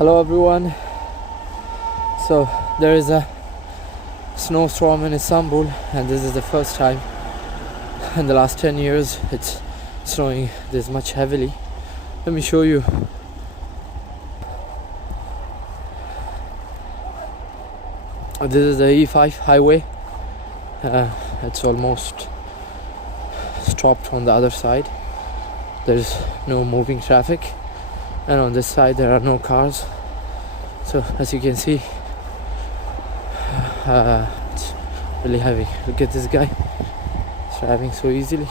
Hello everyone. So there is a snowstorm in Istanbul, and this is the first time in the last 10 years it's snowing this much heavily. Let me show you. This is the E5 highway. It's almost stopped on the other side. There's no moving traffic, and on this side there are no cars. So as you can see, it's really heavy. Look at this guy, he's driving so easily.